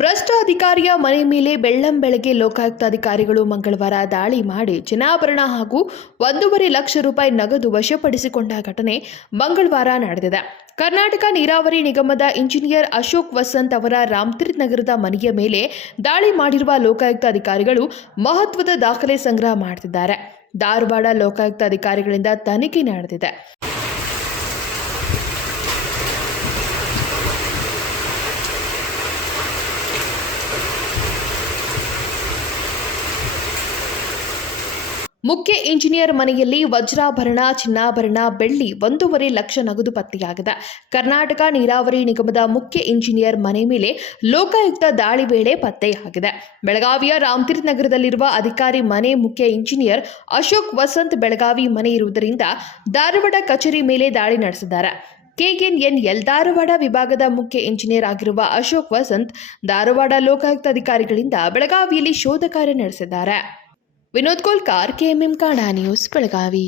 ಭ್ರಷ್ಟ ಅಧಿಕಾರಿಯ ಮನೆ ಮೇಲೆ ಬೆಳ್ಳಂಬೆಳಗ್ಗೆ ಲೋಕಾಯುಕ್ತ ಅಧಿಕಾರಿಗಳು ಮಂಗಳವಾರ ದಾಳಿ ಮಾಡಿ ಚಿನ್ನಾಭರಣ ಹಾಗೂ ಒಂದೂವರೆ ಲಕ್ಷ ರೂಪಾಯಿ ನಗದು ವಶಪಡಿಸಿಕೊಂಡ ಘಟನೆ ಮಂಗಳವಾರ ನಡೆದಿದೆ. ಕರ್ನಾಟಕ ನೀರಾವರಿ ನಿಗಮದ ಇಂಜಿನಿಯರ್ ಅಶೋಕ್ ವಸಂತ್ ಅವರ ರಾಮತೀರ್ಥ ನಗರದ ಮನೆಯ ಮೇಲೆ ದಾಳಿ ಮಾಡಿರುವ ಲೋಕಾಯುಕ್ತ ಅಧಿಕಾರಿಗಳು ಮಹತ್ವದ ದಾಖಲೆ ಸಂಗ್ರಹ ಮಾಡುತ್ತಿದ್ದಾರೆ ಧಾರವಾಡ ಲೋಕಾಯುಕ್ತ ಅಧಿಕಾರಿಗಳಿಂದ ತನಿಖೆ ನಡೆದಿದೆ. ಮುಖ್ಯ ಇಂಜಿನಿಯರ್ ಮನೆಯಲ್ಲಿ ವಜ್ರಾಭರಣ, ಚಿನ್ನಾಭರಣ, ಬೆಳ್ಳಿ ಒಂದೂವರೆ ಲಕ್ಷ ನಗದು ಪತ್ತೆಯಾಗಿದೆ. ಕರ್ನಾಟಕ ನೀರಾವರಿ ನಿಗಮದ ಮುಖ್ಯ ಇಂಜಿನಿಯರ್ ಮನೆ ಮೇಲೆ ಲೋಕಾಯುಕ್ತ ದಾಳಿ ವೇಳೆ ಪತ್ತೆಯಾಗಿದೆ. ಬೆಳಗಾವಿಯ ರಾಮತೀರ್ಥ ನಗರದಲ್ಲಿರುವ ಅಧಿಕಾರಿ ಮನೆ ಮುಖ್ಯ ಇಂಜಿನಿಯರ್ ಅಶೋಕ್ ವಸಂತ್ ಬೆಳಗಾವಿ ಮನೆ ಇರುವುದರಿಂದ ಧಾರವಾಡ ಕಚೇರಿ ಮೇಲೆ ದಾಳಿ ನಡೆಸಿದ್ದಾರೆ. ಕೆಎನ್ಎನ್ಎಲ್ ಧಾರವಾಡ ವಿಭಾಗದ ಮುಖ್ಯ ಇಂಜಿನಿಯರ್ ಆಗಿರುವ ಅಶೋಕ್ ವಸಂತ್ ಧಾರವಾಡ ಲೋಕಾಯುಕ್ತ ಅಧಿಕಾರಿಗಳಿಂದ ಬೆಳಗಾವಿಯಲ್ಲಿ ಶೋಧ ಕಾರ್ಯ ನಡೆಸಿದ್ದಾರೆ. ವಿನೋದ್ ಕೋಲ್ಕಾರ್ ಕೆಎಂಎಂ ಕಾಡಾ ನ್ಯೂಸ್ ಬೆಳಗಾವಿ